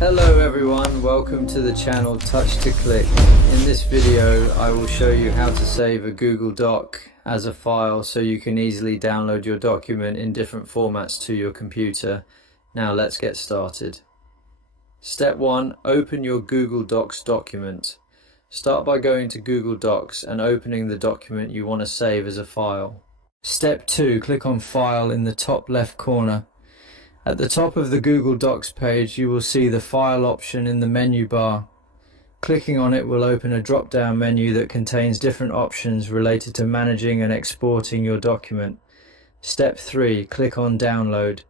Hello everyone, welcome to the channel Touch to Click. In this video I will show you how to save a Google Doc as a file so you can easily download your document in different formats to your computer. Now let's get started. Step 1. Open your Google Docs document. Start by going to Google Docs and opening the document you want to save as a file. Step 2. Click on File in the top left corner. At the top of the Google Docs page you will see the File option in the menu bar. Clicking on it will open a drop-down menu that contains different options related to managing and exporting your document. Step 3. Click on Download.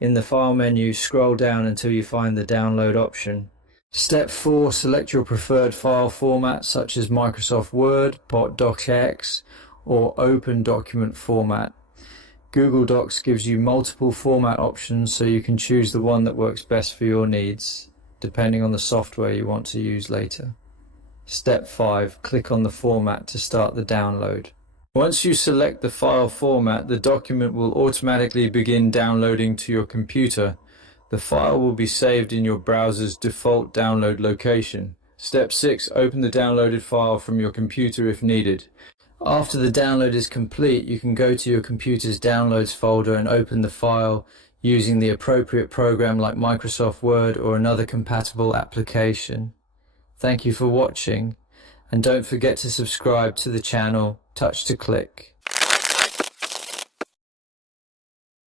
In the File menu, scroll down until you find the Download option. Step 4. Select your preferred file format such as Microsoft Word, docx, or Open Document format. Google Docs gives you multiple format options so you can choose the one that works best for your needs, depending on the software you want to use later. Step 5. Click on the format to start the download. Once you select the file format, the document will automatically begin downloading to your computer. The file will be saved in your browser's default download location. Step 6. Open the downloaded file from your computer if needed. After the download is complete, you can go to your computer's Downloads folder and open the file using the appropriate program like Microsoft Word or another compatible application. Thank you for watching, and don't forget to subscribe to the channel Touch to Click.